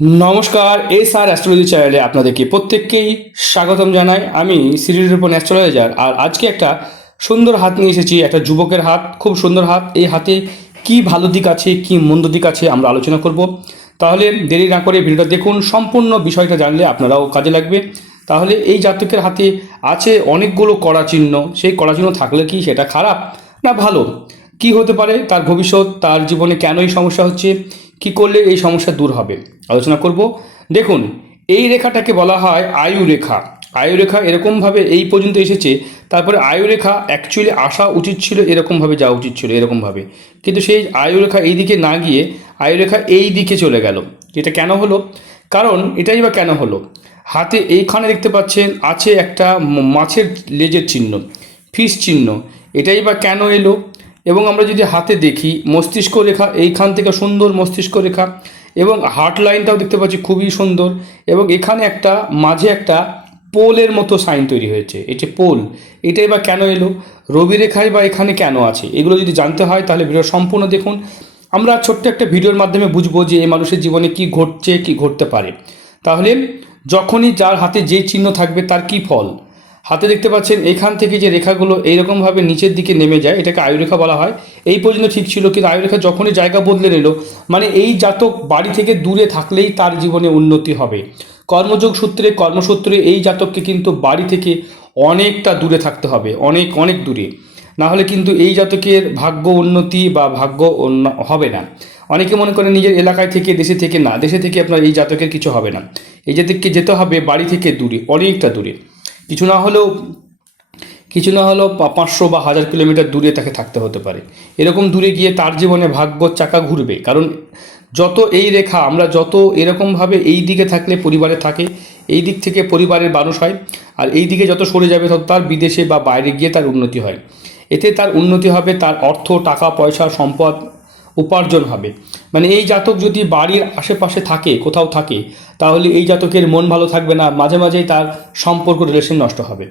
নমস্কার এস আর অ্যাস্ট্রোলজি চ্যানেলে আপনাদেরকে প্রত্যেককেই স্বাগতম জানাই। আমি সিরিজের উপর অ্যাস্ট্রোলজার আর আজকে একটা সুন্দর হাত নিয়ে এসেছি, একটা যুবকের হাত, খুব সুন্দর হাত। এই হাতে কি ভালো দিক আছে, কি মন্দ দিক আছে আমরা আলোচনা করব। তাহলে দেরি না করে ভিডিওটা দেখুন, সম্পূর্ণ বিষয়টা জানলে আপনারাও কাজে লাগবে। তাহলে এই জাতকের হাতে আছে অনেকগুলো কড়া চিহ্ন, সেই কড়া চিহ্ন থাকলে কি সেটা খারাপ না ভালো? কি হতে পারে? তার ভবিষ্যৎ, তার জীবনে কেন এই সমস্যা হচ্ছে? কি করলে এই সমস্যা দূর হবে? আলোচনা করব। দেখুন, এই রেখাটাকে বলা হয় আয়ু রেখা। আয়ু রেখা এরকমভাবে এই পর্যন্ত এসেছে, তারপরে আয়ু রেখা অ্যাকচুয়ালি আসা উচিত ছিল, এরকমভাবে যাওয়া উচিত ছিল, এরকমভাবে। কিন্তু সেই আয়ু রেখা এই দিকে না গিয়ে, আয়ু রেখা এই দিকে চলে গেল। এটা কেন হলো? কারণ এটাই বা কেন হলো? হাতে এইখানে দেখতে পাচ্ছেন, আছে একটা মাছের লেজের চিহ্ন, ফিস চিহ্ন। এটাই বা কেন এলো? এবং আমরা যদি হাতে দেখি, মস্তিষ্ক রেখা, এইখান থেকে সুন্দর মস্তিষ্ক রেখা, এবং হার্ট লাইনটাও দেখতে পাচ্ছি খুবই সুন্দর, এবং এখানে একটা, মাঝে একটা পোলের মতো সাইন তৈরি হয়েছে। এটি পোল, এটাই বা কেন এলো? রবি রেখায় বা এখানে কেন আছে? এগুলো যদি জানতে হয়, তাহলে ভিডিও সম্পূর্ণ দেখুন। আমরা ছোট্ট একটা ভিডিওর মাধ্যমে বুঝব যে এই মানুষের জীবনে কি ঘটছে, কি ঘটতে পারে। তাহলে যখনই যার হাতে যে চিহ্ন থাকবে, তার কি ফল? হাতে দেখতে পাচ্ছেন, এখান থেকে যে রেখাগুলো এইরকমভাবে নিচের দিকে নেমে যায়, এটাকে আয়ুরেখা বলা হয়। এই পর্যন্ত ঠিক ছিল, কিন্তু আয়ুরেখা যখনই জায়গা বদলে নিল মানে এই জাতক বাড়ি থেকে দূরে থাকলেই তার জীবনে উন্নতি হবে। কর্মযোগ সূত্রে, কর্মসূত্রে এই জাতককে কিন্তু বাড়ি থেকে অনেকটা দূরে থাকতে হবে, অনেক অনেক দূরে। না হলে কিন্তু এই জাতকের ভাগ্য উন্নতি বা ভাগ্য হবে না। অনেকে মনে করেন নিজের এলাকায় থেকে, দেশে থেকে না, দেশে থেকে আপনার এই জাতকের কিছু হবে না। এই জাতককে যেতে হবে বাড়ি থেকে দূরে, অনেকটা দূরে। কিছু না হলেও, কিছু না হলেও পাঁচশো বা হাজার কিলোমিটার দূরে তাকে থাকতে হতে পারে। এরকম দূরে গিয়ে তার জীবনে ভাগ্য চাকা ঘুরবে। কারণ যত এই রেখা, আমরা যত এরকমভাবে এই দিকে থাকলে পরিবারে থাকে, এই দিক থেকে পরিবারের মানুষ হয়, আর এই দিকে যত সরে যাবে তত তার বিদেশে বা বাইরে গিয়ে তার উন্নতি হয়। এতে তার উন্নতি হবে, তার অর্থ, টাকা, পয়সা, সম্পদ উপার্জন হবে। মানে এই জাতক যদি বাড়ির আশেপাশে থাকে, কোথাও থাকে, তাহলে এই জাতকের মন ভালো থাকবে না, মাঝে মাঝেই তার সম্পর্ক রিলেশন নষ্ট হবে।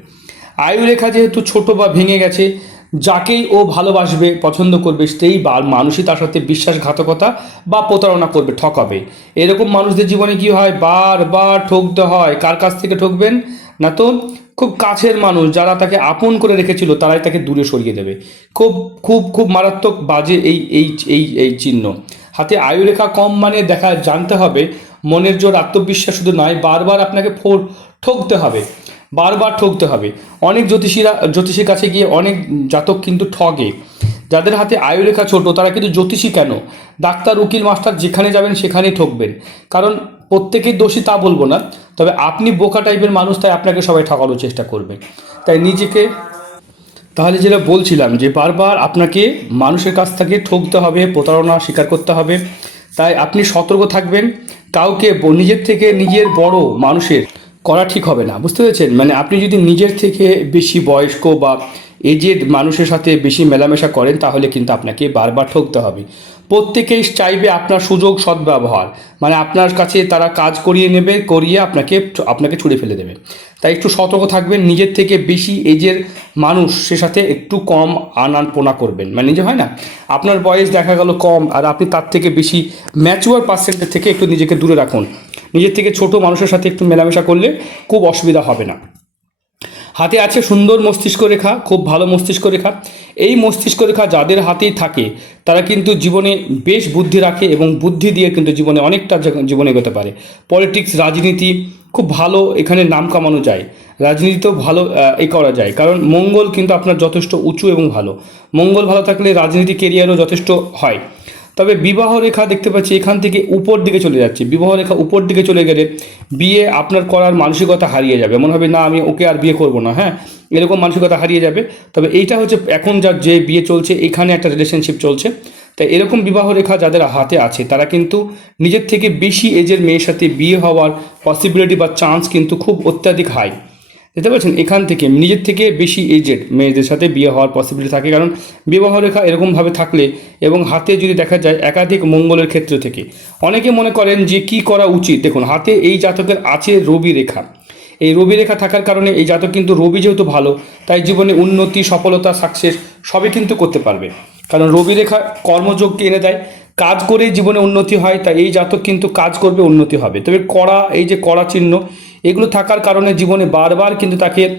আয়ু রেখা যেহেতু ছোট বা ভেঙে গেছে, যাকেই ও ভালোবাসবে, পছন্দ করবে, সেই বা মানুষই তার সাথে বিশ্বাসঘাতকতা বা প্রতারণা করবে, ঠকাবে। এরকম মানুষদের জীবনে কি হয়? বারবার ঠকতে হয়। কার কাছ থেকে ঠকবেন? না তো, খুব কাছের মানুষ, যারা তাকে আপন করে রেখেছিল, তারাই তাকে দূরে সরিয়ে দেবে। খুব খুব খুব মারাত্মক বাজে এই এই এই চিহ্ন। হাতে আয়ু রেখা কম মানে দেখা জানতে হবে, মনের জোর আত্মবিশ্বাস শুধু নয়, বারবার আপনাকে ফোর ঠকতে হবে, বারবার ঠকতে হবে। অনেক জ্যোতিষীরা, জ্যোতিষীর কাছে গিয়ে অনেক জাতক কিন্তু ঠগে। যাদের হাতে আয়ুরেখা ছোট, তারা কিন্তু জ্যোতিষী কেন? ডাক্তার, উকিল, মাস্টার যেখানে যাবেন সেখানেই ঠকবেন। কারণ প্রত্যেকেই দোষী তা বলব না, তবে আপনি বোকা টাইপের মানুষ, তাই আপনাকে সবাই ঠকানোর চেষ্টা করবে। তাই নিজেকে তাহলে যেটা বলছিলাম যে বারবার আপনাকে মানুষের কাছ থেকে ঠকতে হবে, প্রতারণা স্বীকার করতে হবে। তাই আপনি সতর্ক থাকবেন। কাউকে নিজের থেকে নিজের বড় মানুষের করা ঠিক হবে না। বুঝতে পেরেছেন? মানে আপনি যদি নিজের থেকে বেশি বয়স্ক বা এজেড মানুষের সাথে বেশি মেলামেশা করেন, তাহলে কিন্তু আপনাকে বারবার ঠকতে হবে। প্রত্যেকেই চাইবে আপনার সুযোগ, সদ্ব্যবহার। মানে আপনার কাছে তারা কাজ করিয়ে নেবে, করিয়ে আপনাকে আপনাকে ছুড়ে ফেলে দেবে। তাই একটু সতর্ক থাকবেন, নিজের থেকে বেশি এজের মানুষ সে সাথে একটু কম আনান পোনা করবেন। মানে নিজে হয় না, আপনার বয়স দেখা গেল কম, আর আপনি তার থেকে বেশি ম্যাচুয়ার পার্সেন্টের থেকে একটু নিজেকে দূরে রাখুন। নিজের থেকে ছোট মানুষের সাথে একটু মেলামেশা করলে খুব অসুবিধা হবে না। হাতে আছে সুন্দর মস্তিষ্ক রেখা, খুব ভালো মস্তিষ্ক রেখা। এই মস্তিষ্ক রেখা যাদের হাতেই থাকে, তারা কিন্তু জীবনে বেশ বুদ্ধি রাখে এবং বুদ্ধি দিয়ে কিন্তু জীবনে অনেকটা জীবনে এগোতে পারে। পলিটিক্স রাজনীতি, খুব ভালো এখানে নাম কামানো যায়। রাজনীতিতেও ভালো এ করা যায়। কারণ মঙ্গল কিন্তু আপনার যথেষ্ট উঁচু এবং ভালো। মঙ্গল ভালো থাকলে রাজনীতি কেরিয়ারও যথেষ্ট হয়। তবে বিবাহ রেখা দেখতে পাচ্ছি এখান থেকে উপর দিকে চলে যাচ্ছে। বিবাহ রেখা উপর দিকে চলে গেলে বিয়ে আপনার করার মানসিকতা হারিয়ে যাবে। মনে হবে, না, আমি ওকে আর বিয়ে করব না। হ্যাঁ এরকম মানসিকতা হারিয়ে যাবে। তবে এইটা হচ্ছে এখন যার যে বিয়ে চলছে, এখানে একটা রিলেশনশিপ চলছে। তাই এরকম বিবাহ রেখা যাদের হাতে আছে, তারা কিন্তু নিজের থেকে বেশি এজের মেয়ের সাথে বিয়ে হওয়ার পসিবিলিটি বা চান্স কিন্তু খুব অত্যাধিক হাই দেখতে পাচ্ছেন, এখান থেকে, নিজের থেকে বেশি এজেড মেয়েদের সাথে বিয়ে হওয়ার পসিবিলিটি থাকে। কারণ বিবাহ রেখা এরকমভাবে থাকলে এবং হাতে যদি দেখা যায় একাধিক মঙ্গলের ক্ষেত্র থেকে, অনেকে মনে করেন যে কি করা উচিত? দেখুন, হাতে এই জাতকের আছে রবি রেখা। এই রবি রেখা থাকার কারণে এই জাতক কিন্তু রবি যেহেতু ভালো, তাই জীবনে উন্নতি, সফলতা সাকসেস সবই কিন্তু করতে পারবে। কারণ রবি রেখা কর্মযোগকে এনে দেয়। কাজ করে জীবনে উন্নতি হয়, তাই এই জাতক কিন্তু কাজ করবে, উন্নতি হবে। তবে কড়া, এই যে কড়া চিহ্ন এগুলো থাকার কারণে জীবনে বারবার কিন্তু তাকে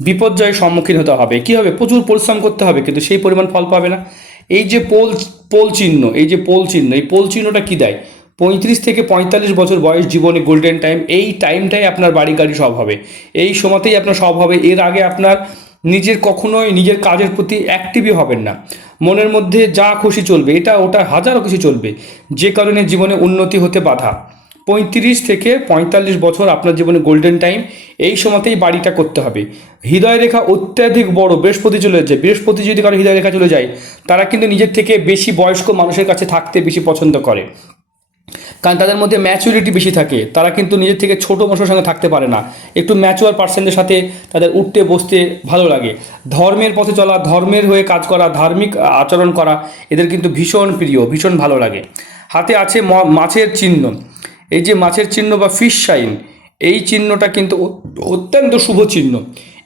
বিপর্যয়ের সম্মুখীন হতে হবে। কী হবে? প্রচুর পরিশ্রম করতে হবে, কিন্তু সেই পরিমাণ ফল পাবে না। এই যে পোল পোল চিহ্ন, এই যে পোল চিহ্ন, এই পোল চিহ্নটা কী দেয়? পঁয়ত্রিশ থেকে পঁয়তাল্লিশ বছর বয়স জীবনে গোল্ডেন টাইম এই টাইমটাই আপনার বাড়ি গাড়ি সব হবে। এই সময়তেই আপনার সব হবে। এর আগে আপনার নিজের কখনোই নিজের কাজের প্রতি অ্যাক্টিভই হবেন না। মনের মধ্যে যা খুশি চলবে, এটা ওটা হাজারও কিছু চলবে। যে কারণে জীবনে উন্নতি হতে বাধা। পঁয়ত্রিশ থেকে পঁয়তাল্লিশ বছর আপনার জীবনে গোল্ডেন টাইম এই সময়তেই বাড়িটা করতে হবে। হৃদয় রেখা অত্যাধিক বড়, বৃহস্পতি চলে যাচ্ছে। বৃহস্পতি যদি কারও হৃদয় রেখা চলে যায়, তারা কিন্তু নিজের থেকে বেশি বয়স্ক মানুষের কাছে থাকতে বেশি পছন্দ করে। কারণ তাদের মধ্যে ম্যাচুরিটি বেশি থাকে। তারা কিন্তু নিজের থেকে ছোট মানুষের সঙ্গে থাকতে পারে না। একটু ম্যাচুয়ার পার্সেন্টের সাথে তাদের উঠতে, বসতে ভালো লাগে। ধর্মের পথে চলা, ধর্মের হয়ে কাজ করা, ধার্মিক আচরণ করা, এদের কিন্তু ভীষণ প্রিয়, ভীষণ ভালো লাগে। হাতে আছে মাছের চিহ্ন। এই যে মাছের চিহ্ন বা ফিশ সাইন এই চিহ্নটা কিন্তু অত্যন্ত শুভ চিহ্ন।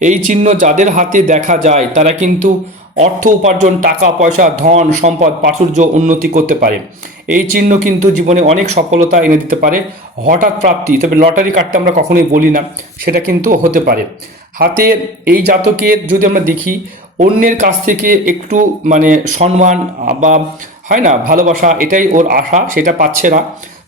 এই চিহ্ন যাদের হাতে দেখা যায়, তারা কিন্তু অর্থ উপার্জন, টাকা, পয়সা, ধন, সম্পদ, প্রাচুর্য উন্নতি করতে পারে। এই চিহ্ন কিন্তু জীবনে অনেক সফলতা এনে দিতে পারে। হঠাৎ প্রাপ্তি, তবে লটারি কাটতে আমরা কখনোই বলি না, সেটা কিন্তু হতে পারে। হাতে এই জাতকের যদি আমরা দেখি, অন্যের কাছ থেকে একটু মানে সম্মান বা হয় না, ভালোবাসা, এটাই ওর আশা, সেটা পাচ্ছে না।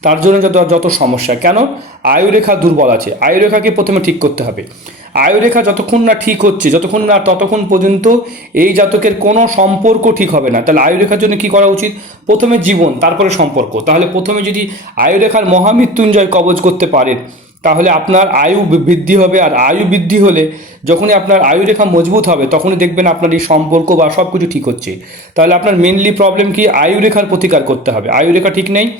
তার জন্য যত যত সমস্যা। কেন? আয়ুরেখা দুর্বল আছে। আয়ুরেখাকে প্রথমে ঠিক করতে হবে। আয়ুরেখা যতক্ষণ না ঠিক হচ্ছে, যতক্ষণ না ততক্ষণ পর্যন্ত এই জাতকের কোনো সম্পর্ক ঠিক হবে না। তাহলে আয়ুরেখার জন্য কি করা উচিত? প্রথমে জীবন, তারপরে সম্পর্ক। তাহলে প্রথমে যদি আয়ুরেখার মহামৃত্যুঞ্জয় কবজ করতে পারেন, তাহলে আপনার আয়ু বৃদ্ধি হবে। আর আয়ু বৃদ্ধি হলে যখনই আপনার আয়ুরেখা মজবুত হবে, তখনই দেখবেন আপনার এই সম্পর্ক বা সব কিছু ঠিক হচ্ছে। তাহলে আপনার মেনলি প্রবলেম কি? আয়ুরেখার প্রতিকার করতে হবে। আয়ুরেখা ঠিক নেই।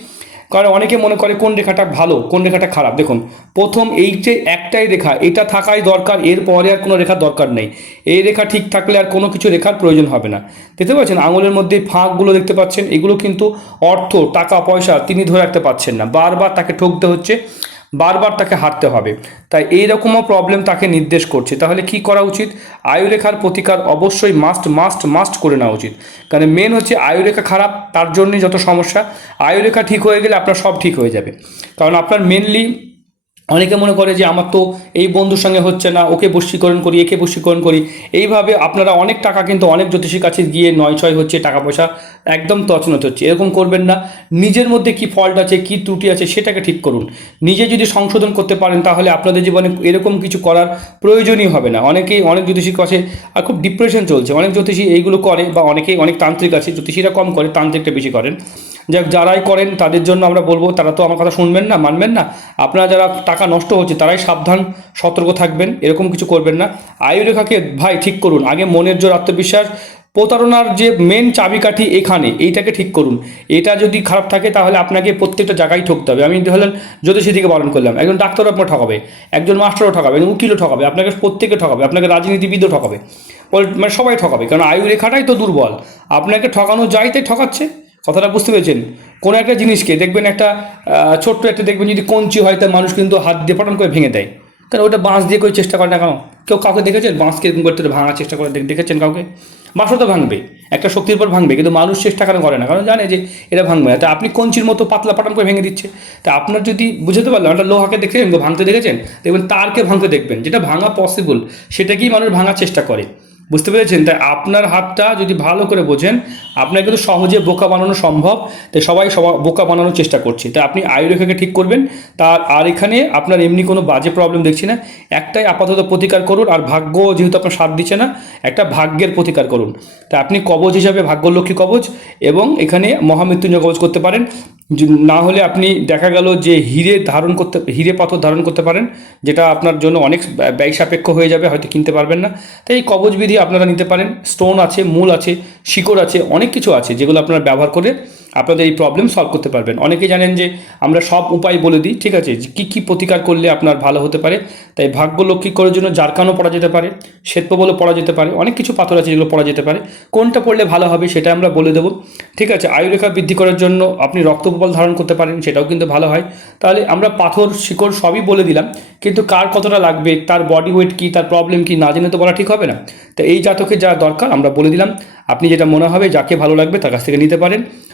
কারণ অনেকে মনে করে কোন রেখাটা ভালো, কোন রেখাটা খারাপ। দেখুন, প্রথম এই যে একটাই রেখা, এটা থাকাই দরকার, এর পরে আর কোনো রেখার দরকার নেই। এই রেখা ঠিক থাকলে আর কোনো কিছু রেখার প্রয়োজন হবে না। দেখতে পাচ্ছেন, আঙুলের মধ্যে ফাঁকগুলো দেখতে পাচ্ছেন, এগুলো কিন্তু অর্থ, টাকা, পয়সা তিনি ধরে রাখতে পারছেন না। বারবার তাকে ঠকতে হচ্ছে। বারবার তাকে হারতে হবে। তাই এই রকমও প্রবলেম তাকে নির্দেশ করছে। তাহলে কি করা উচিত? আয়ুরেখার প্রতিকার অবশ্যই মাস্ট মাস্ট মাস্ট করে নেওয়া উচিত। কারণ মেন হচ্ছে আয়ুরেখা খারাপ, তার জন্যই যত সমস্যা। আয়ুরেখা ঠিক হয়ে গেলে আপনার সব ঠিক হয়ে যাবে। কারণ আপনার মেনলি অনেকে মনে করে যে আমার তো এই বন্ধুর সঙ্গে হচ্ছে না, ওকে বশীকরণ করি, একে বশীকরণ করি। এইভাবে আপনারা অনেক টাকা কিন্তু অনেক জ্যোতিষীর কাছে গিয়ে নয় ছয় হচ্ছে টাকা পয়সা একদম তছনত হচ্ছে। এরকম করবেন না। নিজের মধ্যে কি ফল্ট আছে, কি ত্রুটি আছে সেটাকে ঠিক করুন। নিজে যদি সংশোধন করতে পারেন তাহলে আপনাদের জীবনে এরকম কিছু করার প্রয়োজনই হবে না। অনেকেই অনেক জ্যোতিষীর কাছে আর খুব ডিপ্রেশন চলছে। অনেক জ্যোতিষী এইগুলো করে বা অনেকেই অনেক তান্ত্রিক আছে, জ্যোতিষীরা কম করে, তান্ত্রিকটা বেশি করেন। যাক, যারাই করেন, তাদের জন্য আমরা বলব, তারা তো আমার কথা শুনবেন না, মানবেন না। আপনারা যারা টাকা নষ্ট হচ্ছে, তারাই সাবধান, সতর্ক থাকবেন, এরকম কিছু করবেন না। আয়ুরেখাকে ভাই ঠিক করুন, আগে মনের জোর, আত্মবিশ্বাস, প্রতারণার যে মেন চাবিকাঠি এখানে, এইটাকে ঠিক করুন। এটা যদি খারাপ থাকে, তাহলে আপনাকে প্রত্যেকটা জায়গায় ঠকতে হবে। আমি হলেন জ্যোতিষী থেকে পালন করলাম, একজন ডাক্তারও আপনার ঠকাবে, একজন মাস্টারও ঠকাবে, একজন উকিলও ঠকাবে, আপনাকে প্রত্যেকে ঠকাবে, আপনাকে রাজনীতিবিদও ঠকাবে। মানে সবাই ঠকাবে, কারণ আয়ু রেখাটাই তো দুর্বল। আপনাকে ঠকানো যায় তাই ঠকাচ্ছে কথাটা বুঝতে পেরেছেন? কোনো একটা জিনিসকে দেখবেন একটা ছোট্ট একটা দেখবেন যদি কঞ্চি হয়, তা মানুষ কিন্তু হাত দিয়ে পটন করে ভেঙে দেয়। কারণ ওটা বাঁশ দিয়ে করে চেষ্টা করে না কেন? কেউ কাউকে দেখেছেন? বাঁশকে এরকম করতে ভাঙার চেষ্টা করে দেখেছেন কাউকে? বাঁশও তো ভাঙবে। একটা শক্তির পর ভাঙবে, কিন্তু মানুষ চেষ্টা কেন করে না? কারণ জানে যে এটা ভাঙবে না। তা আপনি কঞ্চির মতো পাতলা পাটান করে ভেঙে দিচ্ছে। তা আপনার যদি বুঝতে পারলাম, একটা লোহাকে দেখেছেন ভাঙতে দেখেছেন? দেখবেন তারকে ভাঙতে দেখবেন। যেটা ভাঙা পসিবল সেটাকেই মানুষ ভাঙার চেষ্টা করে। বুঝতে পেরেছেন? তাই আপনার হাতটা যদি ভালো করে বোঝেন আপনার কিন্তু সহজে বোকা বানানো সম্ভব। তাই সবাই সবা, বোকা বানানোর চেষ্টা করছে। তাই আপনি আয়ুরেখাকে ঠিক করবেন। তার, আর এখানে আপনার এমনি কোনো বাজে প্রবলেম দেখছি না। একটাই আপাতত প্রতিকার করুন, আর ভাগ্য যেহেতু আপনার সাথ দিচ্ছে না, একটা ভাগ্যের প্রতিকার করুন। তা আপনি কবচ হিসাবে ভাগ্যলক্ষ্মী কবচ এবং এখানে মহামৃত্যুঞ্জয় কবচ করতে পারেন। না হলে আপনি দেখা গেল যে হিরে ধারণ করতে, হিরে পাথর ধারণ করতে পারেন, যেটা আপনার জন্য অনেক ব্যয়- সাপেক্ষ হয়ে যাবে, হয়তো কিনতে পারবেন না। তাই এই কবচ বিধি আপনারা নিতে পারেন, স্টোন আছে, মূল আছে, শিকড় আছে, অনেক কিছু আছে যেগুলো আপনারা ব্যবহার করে আপনাদের এই প্রবলেম সলভ করতে পারবেন। অনেকে জানেন যে আমরা সব উপায় বলে দিই, ঠিক আছে? কী কী প্রতিকার করলে আপনার ভালো হতে পারে? তাই ভাগ্য লক্ষ্মী করার জন্য জারকানও পড়া যেতে পারে শ্বেতপ্রবলও পড়া যেতে পারে, অনেক কিছু পাথর আছে যেগুলো পড়া যেতে পারে। কোনটা পড়লে ভালো হবে সেটা আমরা বলে দেবো। ঠিক আছে, আয়ুরেখা বৃদ্ধি করার জন্য আপনি রক্তপ্রবল ধারণ করতে পারেন, সেটাও কিন্তু ভালো হয়। তাহলে আমরা পাথর, শিকড় সবই বলে দিলাম, কিন্তু কার কতটা লাগবে, তার বডি ওয়েট কী, তার প্রবলেম কী, না জেনে তো বলা ঠিক হবে না। তো এই জাতকের যা দরকার আমরা বলে দিলাম। আপনি যেটা মনে হবে, যাকে ভালো লাগবে তার কাছ থেকে নিতে পারেন।